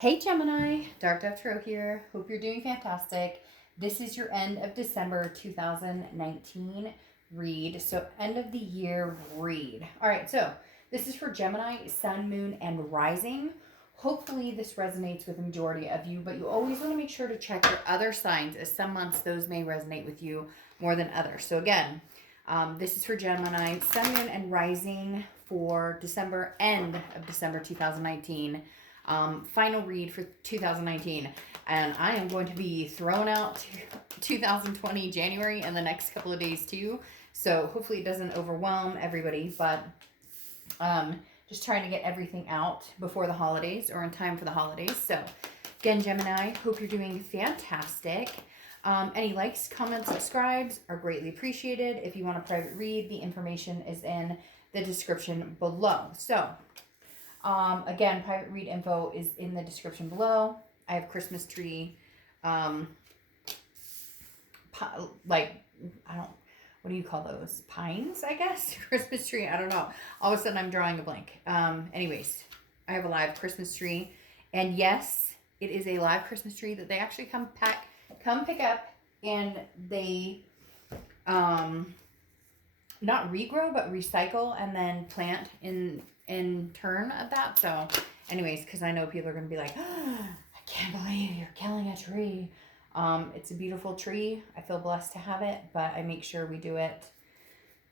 Hey Gemini, Dark Dove Tarot here. Hope you're doing fantastic. This is your end of December 2019 read. So end of the year read. All right, so this is for Gemini, Sun, Moon, and Rising. Hopefully this resonates with the majority of you, but you always want to make sure to check your other signs, as some months those may resonate with you more than others. So again, this is for Gemini, Sun, Moon, and Rising for December, end of December 2019. Final read for 2019, and I am going to be throwing out 2020 January and the next couple of days too, so hopefully it doesn't overwhelm everybody, but just trying to get everything out before the holidays or in time for the holidays. So again, Gemini, hope you're doing fantastic. Any likes, comments, subscribes are greatly appreciated. If you want a private read, the information is in the description below. So again, private read info is in the description below. I have Christmas tree, like, I don't, what do you call those? Pines, I guess? Christmas tree, I don't know. All of a sudden I'm drawing a blank. Anyways, I have a live Christmas tree. And yes, it is a live Christmas tree that they actually come pick up, and they, not regrow, but recycle and then plant in turn of that. So anyways, because I know people are going to be like, oh, I can't believe you're killing a tree. It's a beautiful tree. I feel blessed to have it, but I make sure we do it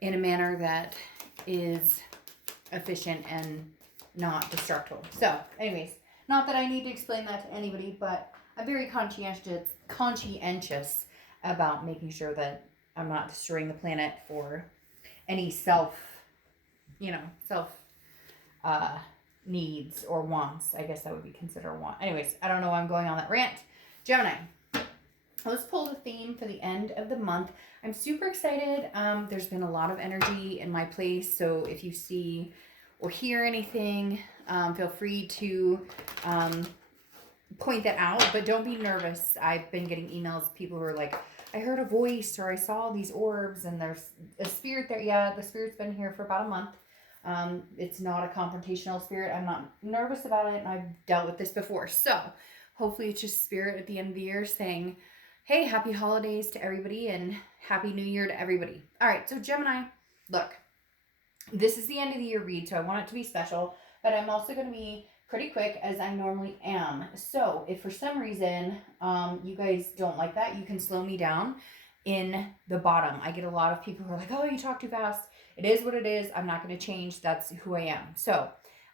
in a manner that is efficient and not destructive. So anyways, not that I need to explain that to anybody, but I'm very conscientious about making sure that I'm not destroying the planet for any self needs or wants. I guess that would be considered a want. Anyways, I don't know why I'm going on that rant. Gemini, let's pull the theme for the end of the month. I'm super excited. There's been a lot of energy in my place, so if you see or hear anything, feel free to point that out, but don't be nervous. I've been getting emails, people who are like, I heard a voice, or I saw these orbs, and there's a spirit there. Yeah, the spirit's been here for about a month. It's not a confrontational spirit. I'm not nervous about it, and I've dealt with this before. So hopefully it's just spirit at the end of the year saying, hey, happy holidays to everybody and happy new year to everybody. All right, so Gemini, look, this is the end of the year read, so I want it to be special, but I'm also going to be pretty quick as I normally am. So if for some reason you guys don't like that, you can slow me down in the bottom. I get a lot of people who are like, oh, you talk too fast. It is what it is. I'm not going to change. That's who I am. So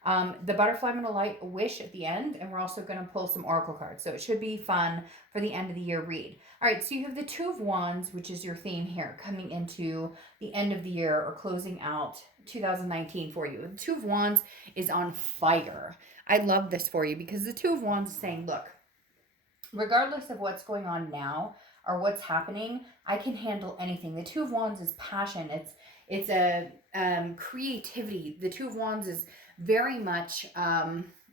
the butterfly, I'm going to light a wish at the end, and we're also going to pull some oracle cards. So it should be fun for the end of the year read. All right, so you have the Two of Wands, which is your theme here, coming into the end of the year or closing out 2019 for you. The Two of Wands is on fire. I love this for you because the Two of Wands is saying, look, regardless of what's going on now or what's happening, I can handle anything. The Two of Wands is passion. It's a creativity. The Two of Wands is very much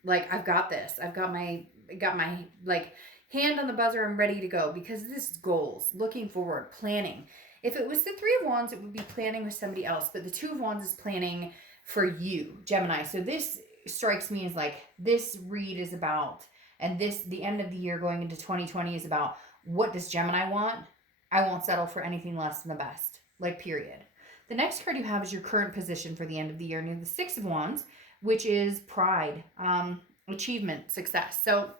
like, I've got this. I've got my like hand on the buzzer. I'm ready to go because this is goals, looking forward, planning. If it was the Three of Wands, it would be planning with somebody else, but the Two of Wands is planning for you, Gemini. So this strikes me as like, this read is about, and the end of the year going into 2020 is about, what does Gemini want? I won't settle for anything less than the best, like, period. The next card you have is your current position for the end of the year, and you have the Six of Wands, which is pride, achievement, success. So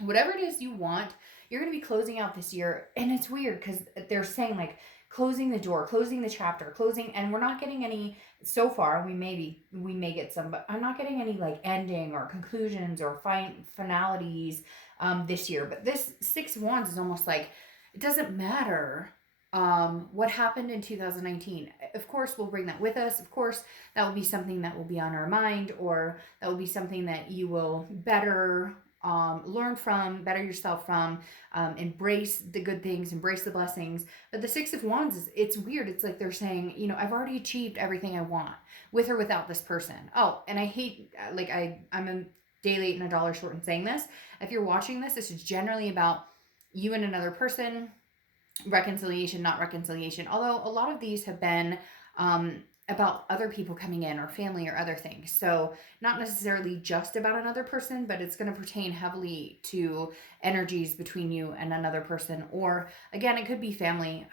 whatever it is you want, you're going to be closing out this year. And it's weird because they're saying like closing the door, closing the chapter, closing, and we're not getting any so far. We may get some, but I'm not getting any like ending or conclusions or finalities this year. But this Six of Wands is almost like, it doesn't matter what happened in 2019. Of course, we'll bring that with us. Of course, that will be something that will be on our mind, or that will be something that you will better learn from, better yourself from, embrace the good things, embrace the blessings. But the Six of Wands it's weird. It's like they're saying, I've already achieved everything I want with or without this person. Oh, and I hate, like, I'm a day late and a dollar short in saying this. If you're watching this, this is generally about you and another person, reconciliation, not reconciliation. Although a lot of these have been about other people coming in or family or other things. So not necessarily just about another person, but it's going to pertain heavily to energies between you and another person. Or again, it could be family.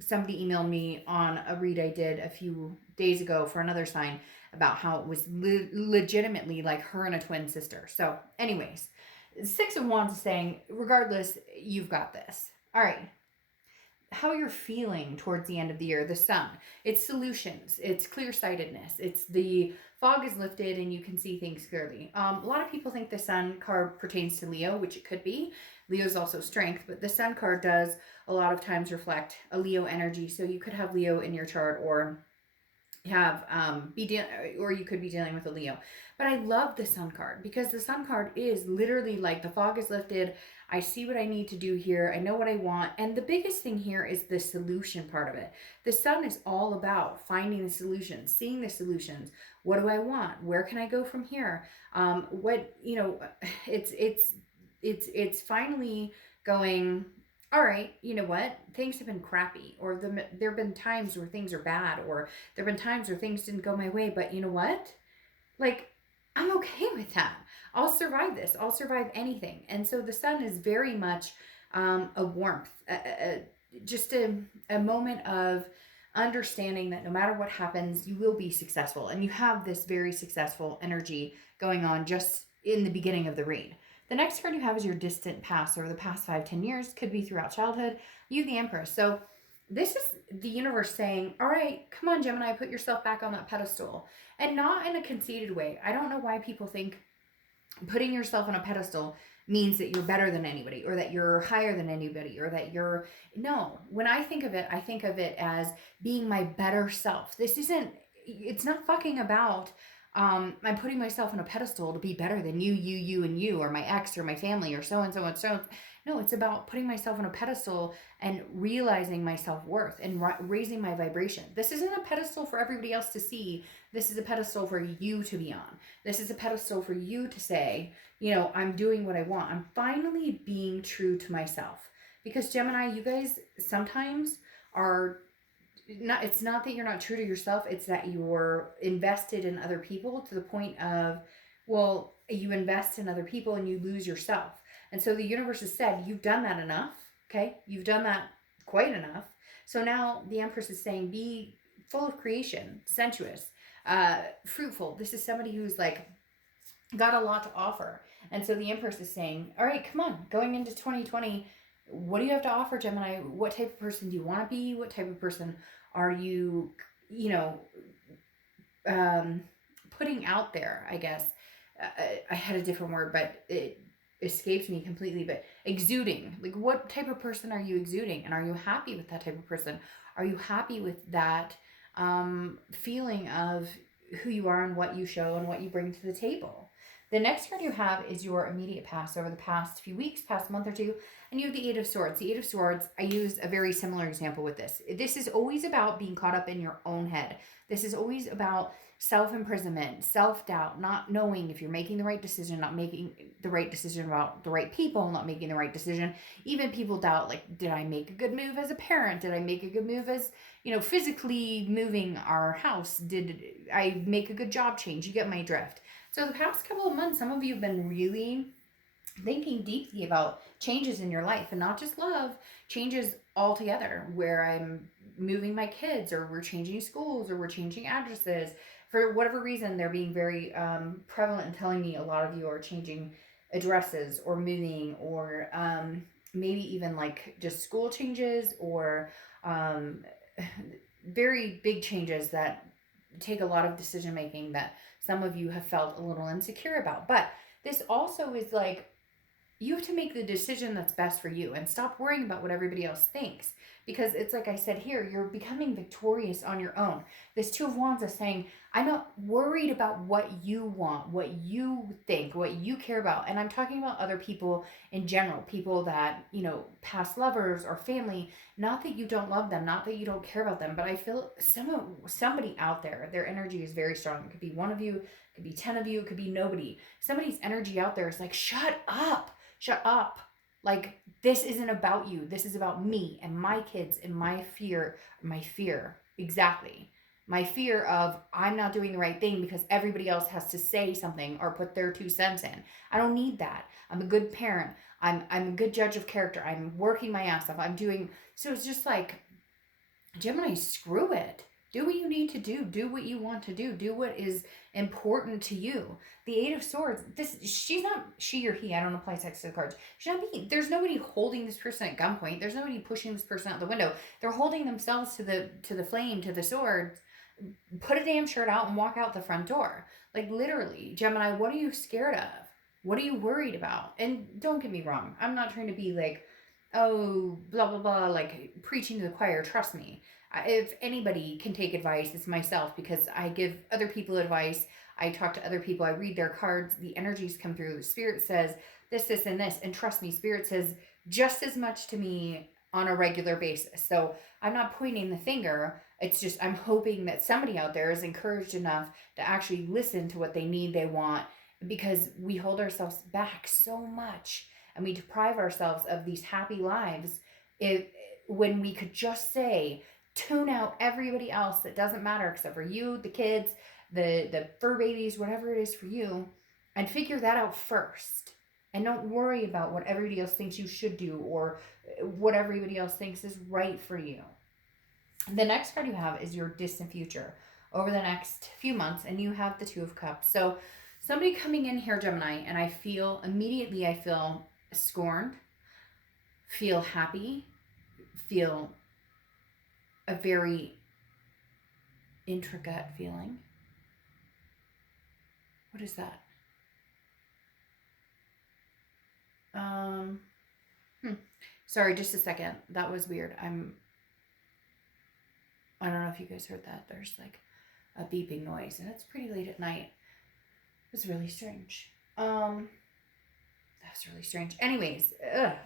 Somebody emailed me on a read I did a few days ago for another sign about how it was legitimately like her and a twin sister. So anyways, Six of Wands is saying, regardless, you've got this. All right. How you're feeling towards the end of the year, the sun, it's solutions, it's clear-sightedness, it's the fog is lifted and you can see things clearly. A lot of people think the sun card pertains to Leo, which it could be. Leo's also strength, but the sun card does a lot of times reflect a Leo energy. So you could have Leo in your chart, or have or you could be dealing with a Leo. But I love the sun card because the sun card is literally like the fog is lifted. I see what I need to do here. I know what I want. And the biggest thing here is the solution part of it. The sun is all about finding the solutions, seeing the solutions. What do I want? Where can I go from here? It's finally going, all right, you know what? Things have been crappy, or there have been times where things are bad, or there have been times where things didn't go my way, but you know what? Like, I'm okay with that. I'll survive this. I'll survive anything. And so the sun is very much a warmth, just a moment of understanding that no matter what happens, you will be successful. And you have this very successful energy going on just in the beginning of the read. The next card you have is your distant past, or the past 5-10 years, could be throughout childhood. You have the Empress. So this is the universe saying, all right, come on, Gemini, put yourself back on that pedestal. And not in a conceited way. I don't know why people think putting yourself on a pedestal means that you're better than anybody, or that you're higher than anybody, or that you're... No. When I think of it as being my better self. It's not fucking about... I'm putting myself on a pedestal to be better than you, and you, or my ex, or my family, or so and so and so. No, it's about putting myself on a pedestal and realizing my self-worth and raising my vibration. This isn't a pedestal for everybody else to see. This is a pedestal for you to be on. This is a pedestal for you to say, I'm doing what I want. I'm finally being true to myself. Because Gemini, you guys sometimes are... it's not that you're not true to yourself, it's that you're invested in other people to the point of, well, you invest in other people and you lose yourself. And so the universe has said, you've done that enough, okay? You've done that quite enough. So now the Empress is saying, be full of creation, sensuous, fruitful. This is somebody who's like got a lot to offer. And so the Empress is saying, all right, come on, going into 2020, what do you have to offer, Gemini? What type of person do you want to be? What type of person are you, putting out there, I guess? I had a different word, but it escapes me completely. But exuding. Like, what type of person are you exuding? And are you happy with that type of person? Are you happy with that feeling of who you are and what you show and what you bring to the table? The next card you have is your immediate past, over the past few weeks, past month or two, and you have the Eight of Swords. The Eight of Swords, I used a very similar example with this. This is always about being caught up in your own head. This is always about self-imprisonment, self-doubt, not knowing if you're making the right decision, not making the right decision about the right people, not making the right decision. Even people doubt, like, did I make a good move as a parent? Did I make a good move as, physically moving our house? Did I make a good job change? You get my drift. So the past couple of months, some of you have been really thinking deeply about changes in your life, and not just love, changes altogether, where I'm moving my kids, or we're changing schools, or we're changing addresses. For whatever reason, they're being very prevalent and telling me a lot of you are changing addresses or moving, or maybe even like just school changes, or very big changes that take a lot of decision making that some of you have felt a little insecure about. But this also is like, you have to make the decision that's best for you and stop worrying about what everybody else thinks. Because it's like I said here, you're becoming victorious on your own. This Two of Wands is saying, I'm not worried about what you want, what you think, what you care about. And I'm talking about other people in general, people that, past lovers or family. Not that you don't love them, not that you don't care about them, but I feel somebody out there, their energy is very strong. It could be one of you, it could be 10 of you, it could be nobody. Somebody's energy out there is like, shut up. Like, this isn't about you. This is about me and my kids and my fear. Exactly. My fear of I'm not doing the right thing because everybody else has to say something or put their 2 cents in. I don't need that. I'm a good parent. I'm a good judge of character. I'm working my ass off. I'm doing, so it's just like, Gemini, screw it. Do what you need to do. Do what you want to do. Do what is important to you. The Eight of Swords. She's not she or he. I don't apply sex to the cards. She's not being. There's nobody holding this person at gunpoint. There's nobody pushing this person out the window. They're holding themselves to the flame, to the sword. Put a damn shirt out and walk out the front door. Like literally, Gemini. What are you scared of? What are you worried about? And don't get me wrong. I'm not trying to be like, oh, blah, blah, blah, like preaching to the choir. Trust me. If anybody can take advice, it's myself, because I give other people advice. I talk to other people. I read their cards. The energies come through. The Spirit says this, this, and this. And trust me, Spirit says just as much to me on a regular basis. So I'm not pointing the finger. It's just I'm hoping that somebody out there is encouraged enough to actually listen to what they need, they want, because we hold ourselves back so much. And we deprive ourselves of these happy lives when we could just say, tune out everybody else that doesn't matter except for you, the kids, the fur babies, whatever it is for you, and figure that out first. And don't worry about what everybody else thinks you should do or what everybody else thinks is right for you. The next card you have is your distant future over the next few months, and you have the Two of Cups. So somebody coming in here, Gemini, and I feel scorned, feel happy, feel a very intricate feeling. What is that? Sorry, just a second. That was weird. I don't know if you guys heard that. There's like a beeping noise, and it's pretty late at night. It's really strange. That's really strange. Anyways,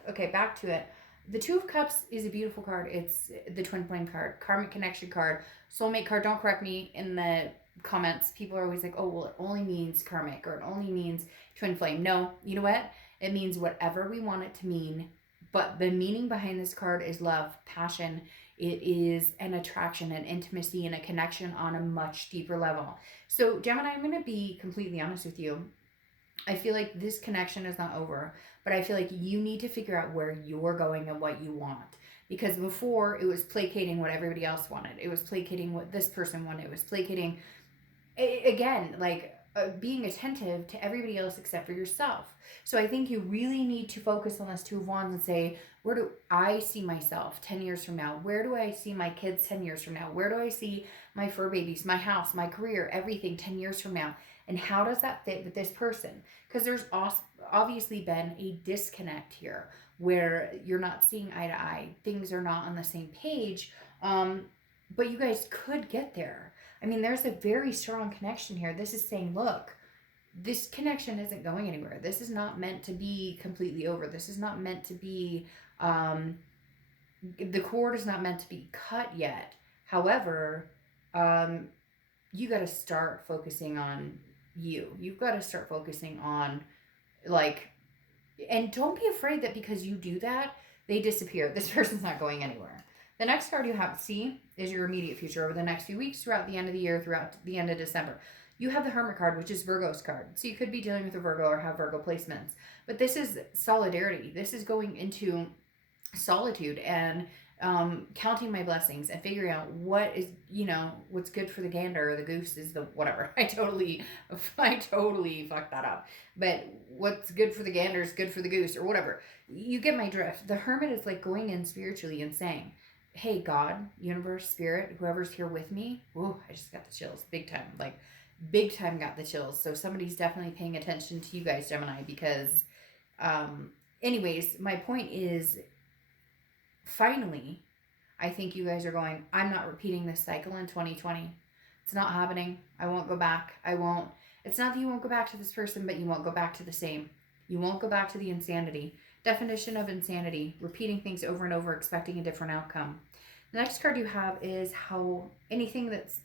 okay, back to it. The Two of Cups is a beautiful card. It's the twin flame card, karmic connection card, soulmate card. Don't correct me in the comments. People are always like, oh, well, it only means karmic or it only means twin flame. No, you know what? It means whatever we want it to mean. But the meaning behind this card is love, passion. It is an attraction, an intimacy, and a connection on a much deeper level. So, Gemini, I'm going to be completely honest with you. I feel like this connection is not over, but I feel like you need to figure out where you're going and what you want. Because before, it was placating what everybody else wanted. It was placating what this person wanted. It was placating, again, like being attentive to everybody else except for yourself. So I think you really need to focus on this Two of Wands and say, where do I see myself 10 years from now? Where do I see my kids 10 years from now? Where do I see my fur babies, my house, my career, everything 10 years from now? And how does that fit with this person? Because there's obviously been a disconnect here where you're not seeing eye to eye. Things are not on the same page. But you guys could get there. I mean, there's a very strong connection here. This is saying, look, this connection isn't going anywhere. This is not meant to be completely over. This is not meant to be, the cord is not meant to be cut yet. However, you got to start focusing on you. You've got to start focusing on, like, and don't be afraid that because you do that, they disappear. This person's not going anywhere. The next card you have to see is your immediate future over the next few weeks, throughout the end of the year, throughout the end of December. You have the Hermit card, which is Virgo's card. So you could be dealing with a Virgo or have Virgo placements. But this is solidarity. This is going into solitude and counting my blessings and figuring out what is, what's good for the gander or the goose is the whatever. I totally fucked that up. But what's good for the gander is good for the goose or whatever. You get my drift. The Hermit is like going in spiritually and saying, hey, God, universe, spirit, whoever's here with me. Ooh, I just got the chills. Big time. Like, big time got the chills. So somebody's definitely paying attention to you guys, Gemini, because, anyways, my point is, finally, I think you guys are going, I'm not repeating this cycle in 2020. It's not happening. I won't go back. It's not that you won't go back to this person, but you won't go back to the same. You won't go back to the insanity. Definition of insanity, repeating things over and over, expecting a different outcome. The next card you have is how anything that's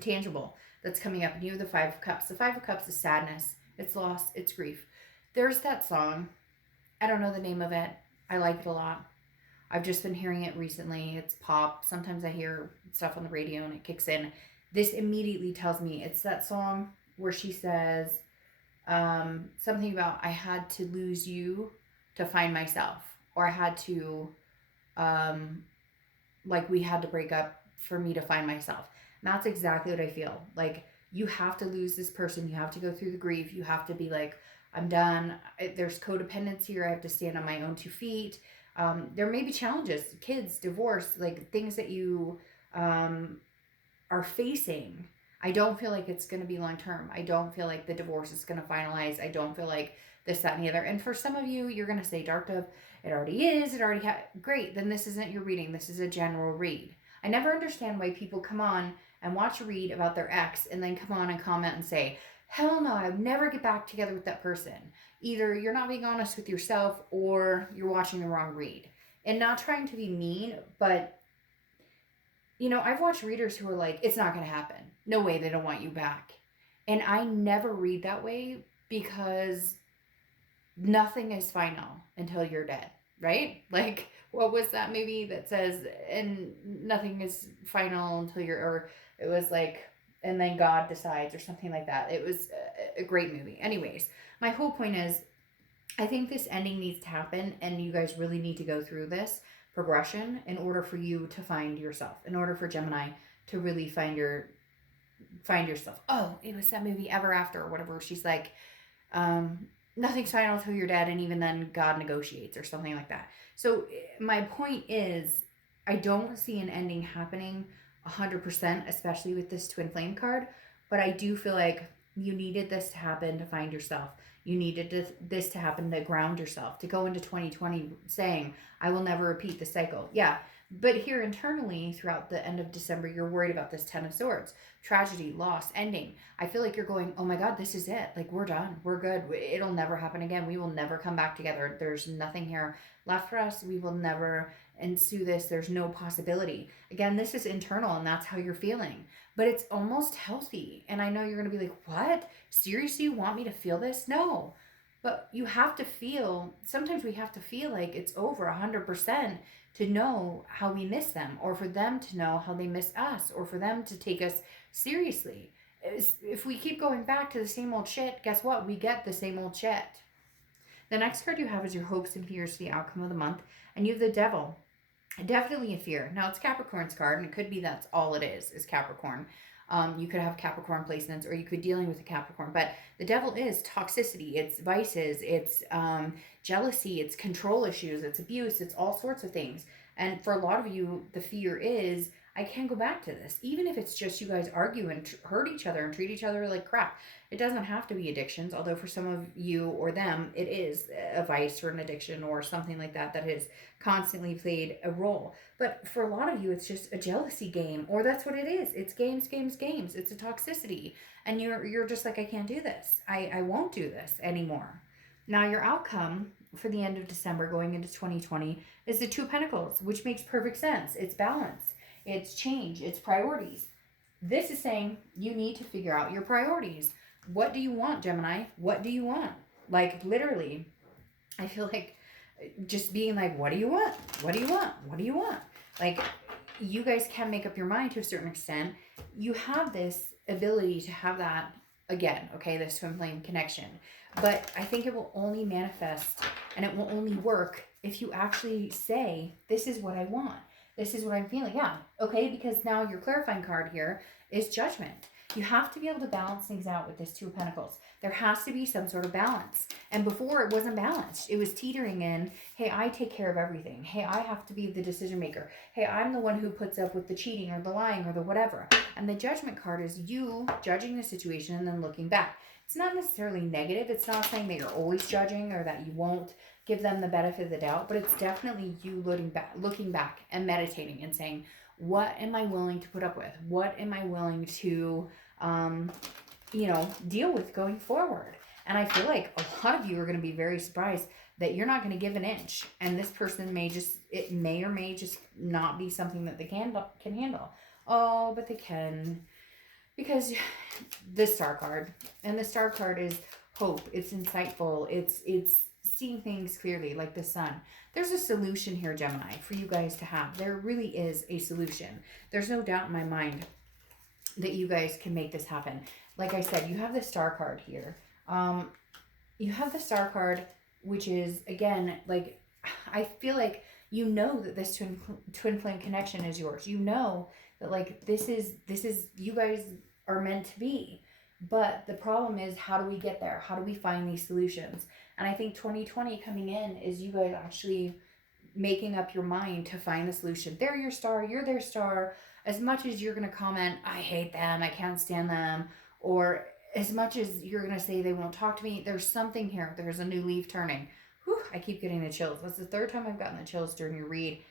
tangible that's coming up, and you have the Five of Cups. The Five of Cups is sadness, it's loss, it's grief. There's that song. I don't know the name of it. I like it a lot. I've just been hearing it recently. It's pop. Sometimes I hear stuff on the radio and it kicks in. This immediately tells me it's that song where she says something about I had to lose you to find myself, or I had to like we had to break up for me to find myself. And that's exactly what I feel. Like you have to lose this person. You have to go through the grief. You have to be like, I'm done. There's codependence here. I have to stand on my own 2 feet. There may be challenges, kids, divorce, like things that you are facing. I don't feel like it's going to be long term. I don't feel like the divorce is going to finalize. I don't feel like this, that, and the other. And for some of you, you're going to say, Dark Dove, it already is. It already great. Then this isn't your reading. This is a general read. I never understand why people come on and watch a read about their ex and then come on and comment and say, hell no, I would never get back together with that person. Either you're not being honest with yourself or you're watching the wrong read. And not trying to be mean, but you know, I've watched readers who are like, it's not going to happen. No way, they don't want you back. And I never read that way because nothing is final until you're dead, right? Like, what was that movie that says, and nothing is final until you're, or it was like, and then God decides or something like that. It was a great movie. Anyways, my whole point is, I think this ending needs to happen and you guys really need to go through this progression in order for you to find yourself, in order for Gemini to really find yourself. Oh, it was that movie Ever After or whatever. She's like, nothing's final until you're dead, and even then God negotiates or something like that. So my point is, I don't see an ending happening 100%, especially with this twin flame card, but I do feel like you needed this to happen to find yourself. You needed this to happen to ground yourself, to go into 2020 saying, I will never repeat the cycle. Yeah, but here internally throughout the end of December, you're worried about this 10 of Swords. Tragedy, loss, ending. I feel like you're going, oh my God, this is it. Like, we're done. We're good. It'll never happen again. We will never come back together. There's nothing here left for us. We will never ensue this. There's no possibility. Again, this is internal and that's how you're feeling. But it's almost healthy. And I know you're going to be like, what? Seriously, you want me to feel this? No. But you have to feel, sometimes we have to feel like it's over 100% to know how we miss them, or for them to know how they miss us, or for them to take us seriously. If we keep going back to the same old shit, guess what? We get the same old shit. The next card you have is your hopes and fears for the outcome of the month. And you have the Devil. Definitely a fear. Now, it's Capricorn's card, and it could be that's all it is Capricorn. You could have Capricorn placements, or you could be dealing with a Capricorn. But the Devil is toxicity. It's vices. It's jealousy. It's control issues. It's abuse. It's all sorts of things. And for a lot of you, the fear is, I can't go back to this. Even if it's just you guys argue and hurt each other and treat each other like crap. It doesn't have to be addictions, although for some of you or them, it is a vice or an addiction or something like that that has constantly played a role. But for a lot of you, it's just a jealousy game, or that's what it is. It's games. It's a toxicity. And you're just like, I can't do this. I won't do this anymore. Now, your outcome for the end of December going into 2020 is the Two of Pentacles, which makes perfect sense. It's balance. It's change. It's priorities. This is saying you need to figure out your priorities. What do you want, Gemini? What do you want? Like, literally, I feel like just being like, what do you want? What do you want? What do you want? Like, you guys can make up your mind to a certain extent. You have this ability to have that again, okay, this twin flame connection. But I think it will only manifest and it will only work if you actually say, this is what I want. This is what I'm feeling. Yeah, okay, because now your clarifying card here is Judgment. You have to be able to balance things out with this Two of Pentacles. There has to be some sort of balance. And before, it wasn't balanced. It was teetering in, hey, I take care of everything. Hey, I have to be the decision maker. Hey, I'm the one who puts up with the cheating or the lying or the whatever. And the Judgment card is you judging the situation and then looking back. It's not necessarily negative. It's not saying that you're always judging or that you won't give them the benefit of the doubt, but it's definitely you looking back and meditating and saying, what am I willing to put up with? What am I willing to, deal with going forward? And I feel like a lot of you are going to be very surprised that you're not going to give an inch. And this person may or may just not be something that they can handle. Oh, but they can. Because the Star card. And the Star card is hope. It's insightful. It's seeing things clearly like the sun. There's a solution here, Gemini, for you guys to have. There really is a solution. There's no doubt in my mind that you guys can make this happen. Like I said, you have the Star card here. You have the Star card, which is, again, like, I feel like you know that this twin flame connection is yours. You know that, like, this is you guys are meant to be. But the problem is, how do we get there? How do we find these solutions? And I think 2020 coming in is you guys actually making up your mind to find the solution. They're your star, you're their star. As much as you're going to comment, I hate them, I can't stand them, or as much as you're going to say they won't talk to me, there's something here. There's a new leaf turning. Whew, I keep getting the chills. That's the third time I've gotten the chills during your read.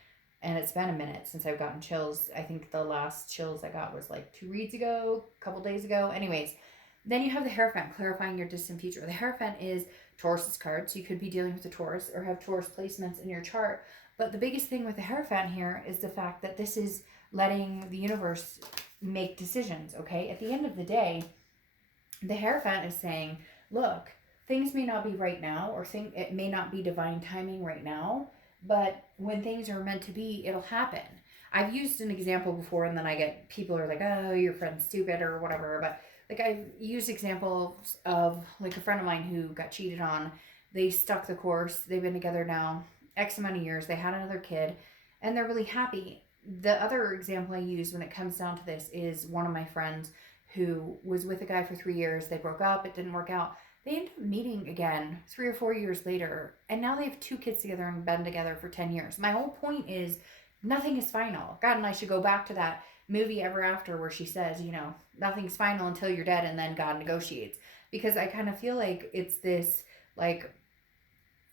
And it's been a minute since I've gotten chills. I think the last chills I got was like 2 reads ago, a couple days ago. Anyways, then you have the Hierophant, clarifying your distant future. The Hierophant is Taurus's card, so you could be dealing with a Taurus or have Taurus placements in your chart. But the biggest thing with the Hierophant here is the fact that this is letting the universe make decisions, okay? At the end of the day, the Hierophant is saying, look, things may not be right now, or it may not be divine timing right now, but when things are meant to be, it'll happen. I've used an example before, and then people are like, oh, your friend's stupid or whatever, but like I've used examples of like a friend of mine who got cheated on. They stuck the course. They've been together now X amount of years. They had another kid, and they're really happy. The other example I use when it comes down to this is one of my friends who was with a guy for 3 years. They broke up. It didn't work out. They ended up meeting again 3 or 4 years later, and now they have 2 kids together and been together for 10 years. My whole point is nothing is final. God, and I should go back to that movie Ever After where she says, nothing's final until you're dead, and then God negotiates. Because I kind of feel like it's this, like,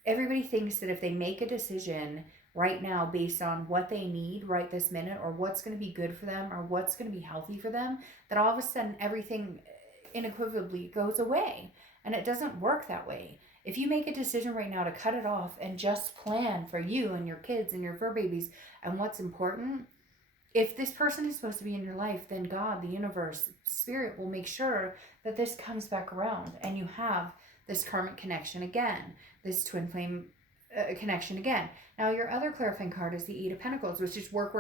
everybody thinks that if they make a decision right now based on what they need right this minute, or what's going to be good for them, or what's going to be healthy for them, that all of a sudden everything unequivocally goes away. And it doesn't work that way. If you make a decision right now to cut it off and just plan for you and your kids and your fur babies and what's important, if this person is supposed to be in your life, then God, the universe, spirit will make sure that this comes back around and you have this karmic connection again, this twin flame connection again. Now, your other clarifying card is the 8 of Pentacles, which is work,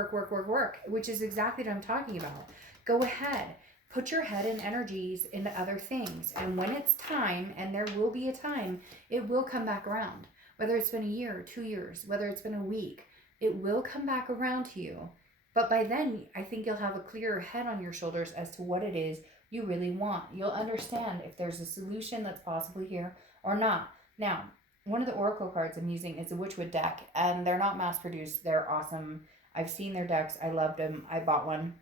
which is exactly what I'm talking about. Go ahead. Put your head and energies into other things. And when it's time, and there will be a time, it will come back around. Whether it's been a year or 2 years, whether it's been a week, it will come back around to you. But by then, I think you'll have a clearer head on your shoulders as to what it is you really want. You'll understand if there's a solution that's possibly here or not. Now, one of the oracle cards I'm using is the Witchwood deck, and they're not mass produced. They're awesome. I've seen their decks. I loved them. I bought one.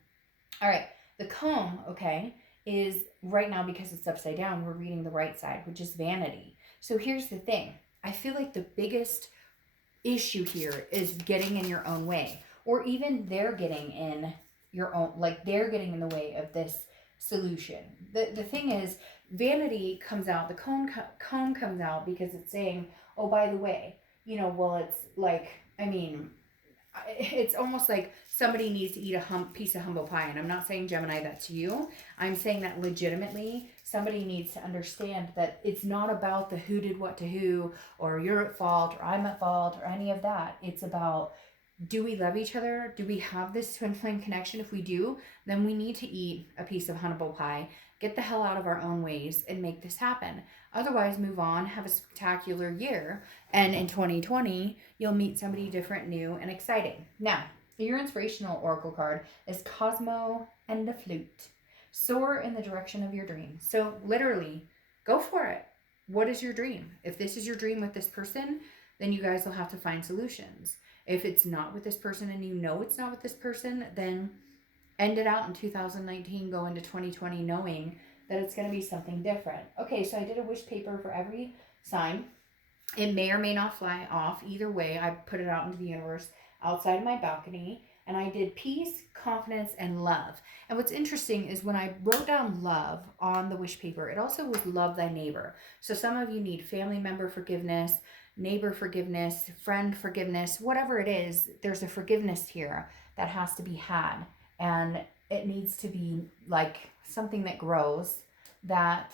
All right. The comb, okay, is right now, because it's upside down, we're reading the right side, which is vanity. So here's the thing. I feel like the biggest issue here is getting in your own way, or even they're getting in your own, like they're getting in the way of this solution. The thing is, vanity comes out, the comb comes out because it's saying, oh, by the way, it's like, it's almost like somebody needs to eat a piece of humble pie. And I'm not saying, Gemini, that's you. I'm saying that legitimately somebody needs to understand that it's not about the who did what to who, or you're at fault, or I'm at fault, or any of that. It's about, do we love each other? Do we have this twin flame connection? If we do, then we need to eat a piece of humble pie, get the hell out of our own ways, and make this happen. Otherwise, move on, have a spectacular year, and in 2020, you'll meet somebody different, new, and exciting. Now, your inspirational oracle card is Cosmo and the Flute. Soar in the direction of your dream. So literally, go for it. What is your dream? If this is your dream with this person, then you guys will have to find solutions. If it's not with this person and you know it's not with this person, then end it out in 2019, go into 2020 knowing that it's going to be something different. Okay, so I did a wish paper for every sign. It may or may not fly off. Either way, I put it out into the universe outside of my balcony, and I did peace, confidence, and love. And what's interesting is when I wrote down love on the wish paper, it also was love thy neighbor. So some of you need family member forgiveness, neighbor forgiveness, friend forgiveness, whatever it is, there's a forgiveness here that has to be had. And it needs to be like something that grows, that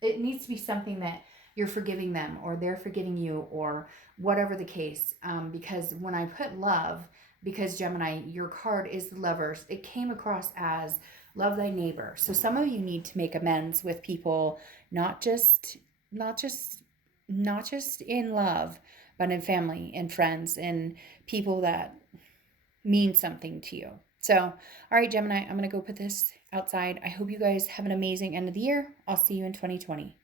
it needs to be something that you're forgiving them or they're forgiving you or whatever the case. Because when I put love, because Gemini, your card is the Lovers, it came across as love thy neighbor. So some of you need to make amends with people, not just in love, but in family and friends and people that mean something to you. So, all right, Gemini, I'm going to go put this outside. I hope you guys have an amazing end of the year. I'll see you in 2020.